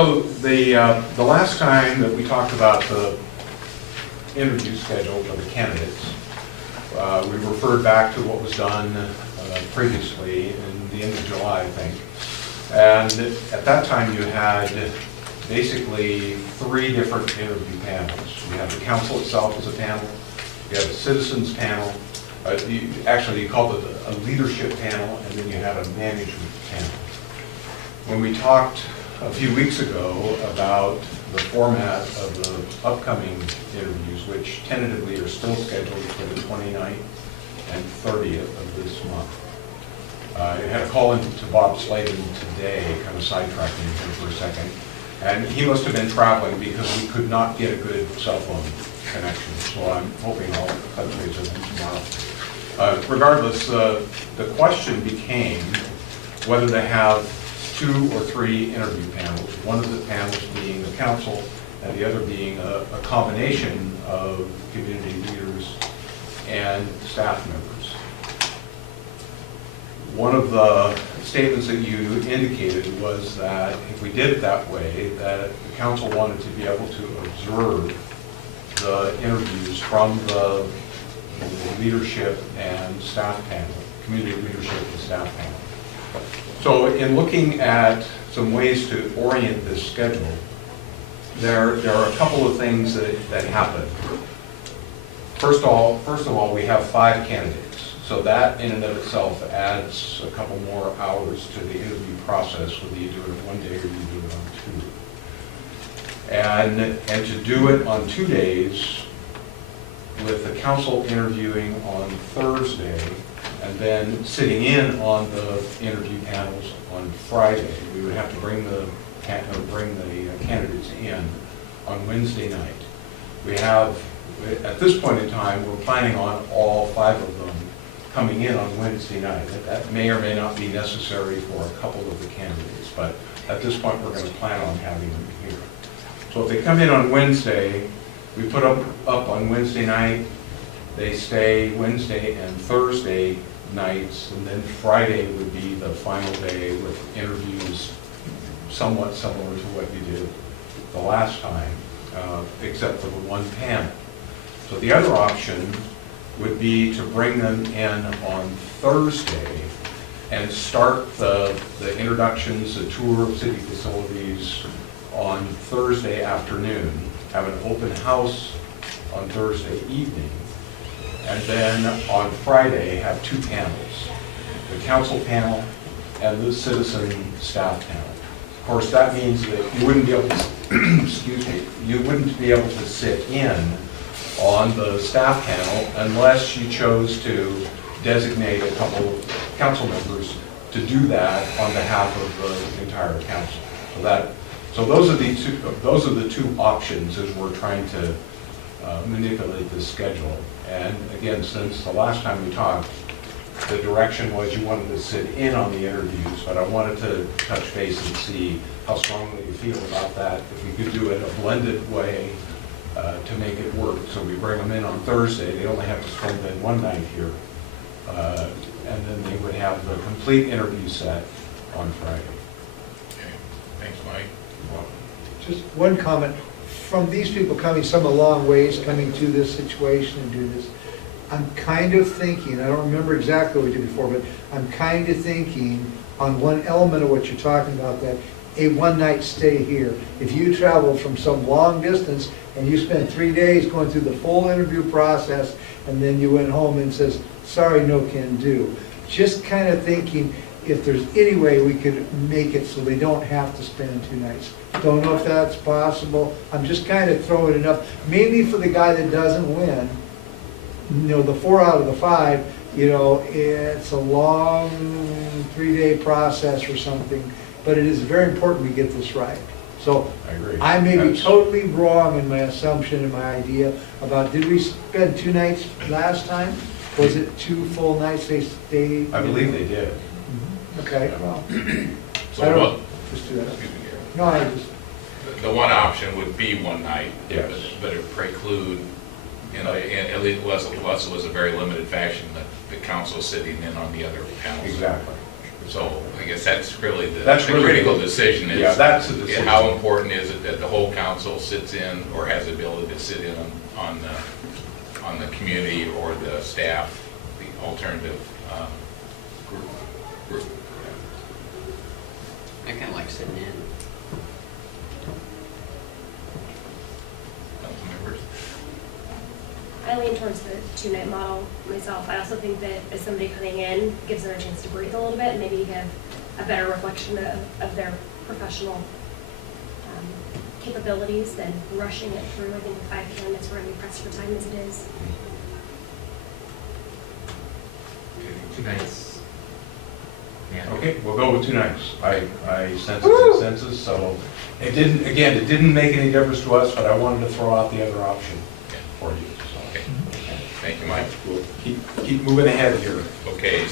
So the last time that we talked about the interview schedule for the candidates, we referred back to what was done previously in the end of July, I think. And at that time you had basically 3 different interview panels. You had the council itself as a panel, you had a citizens panel, actually you called it a leadership panel, and then you had a management panel. When we talked a few weeks ago about the format of the upcoming interviews, which tentatively are still scheduled for the 29th and 30th of this month. I had a call in to Bob Slayton today, kind of sidetracking him for a second, and he must have been traveling because we could not get a good cell phone connection, so I'm hoping I'll touch base with him tomorrow. Regardless, the question became whether to have 2 or 3 interview panels, one of the panels being the council and the other being a combination of community leaders and staff members. One of the statements that you indicated was that if we did it that way, that the council wanted to be able to observe the interviews from the leadership and staff panel, community leadership and staff panel. So in looking at some ways to orient this schedule, there are a couple of things that happen. First of all, we have 5 candidates. So that in and of itself adds a couple more hours to the interview process, whether you do it on one day or you do it on 2. And to do it on 2 days, with the council interviewing on Thursday, and then sitting in on the interview panels on Friday, we would have to bring the candidates in on Wednesday night. We have, at this point in time, we're planning on all 5 of them coming in on Wednesday night. That may or may not be necessary for a couple of the candidates, but at this point we're going to plan on having them here. So if they come in on Wednesday, we put up on Wednesday night, they stay Wednesday and Thursday nights, and then Friday would be the final day with interviews somewhat similar to what you did the last time, except for the 1 panel. So the other option would be to bring them in on Thursday and start the introductions, the tour of city facilities on Thursday afternoon, have an open house on Thursday evening, and then on Friday have 2 panels, the council panel and the citizen staff panel. Of course, that means that you wouldn't be able to, excuse me, you wouldn't be able to sit in on the staff panel unless you chose to designate a couple of council members to do that on behalf of the entire council. So those are the 2 options as we're trying to manipulate this schedule. And again, since the last time we talked, the direction was you wanted to sit in on the interviews, but I wanted to touch base and see how strongly you feel about that. If we could do it a blended way to make it work. So we bring them in on Thursday, they only have to spend then 1 night here, and then they would have the complete interview set on Friday. Okay, thanks, Mike. Just one comment. From these people coming some a long ways, coming to this situation and do this, I'm kind of thinking, I don't remember exactly what we did before, but I'm kind of thinking on one element of what you're talking about, that a 1-night stay here. If you travel from some long distance and you spend 3 days going through the full interview process, and then you went home and says, sorry, no can do. Just kind of thinking if there's any way we could make it so they don't have to spend 2 nights. Don't know if that's possible. I'm just kind of throwing it up, mainly for the guy that doesn't win. You know, the 4 out of the 5, you know, it's a long 3-day process or something, but it is very important we get this right. So I agree. I may be totally wrong in my assumption and my idea about, did we spend 2 nights last time? Was it 2 full nights they stayed? I believe they did. Okay, well, So I don't- what, just do that. excuse me, Gary. No, I just, The 1 option would be 1 night. Yes. But it preclude, you know, at least it was a very limited fashion that the council sitting in on the other panels. Exactly. So I guess that's really the That's really critical the- decision is. Yeah, that's the decision. How important is it that the whole council sits in or has the ability to sit in on the community or the staff, the alternative group. I kind of like sitting in. Council members? I lean towards the two-night model myself. I also think that as somebody coming in, gives them a chance to breathe a little bit and maybe give a better reflection of their professional capabilities than rushing it through. I think the 5 candidates were going to be pressed for time as it is. 2 nights. Yeah. Okay, we'll go with 2 nights. I sense a consensus, so it didn't make any difference to us, but I wanted to throw out the other option for you. So Okay. Thank you, Mike. we'll keep moving ahead here. Okay.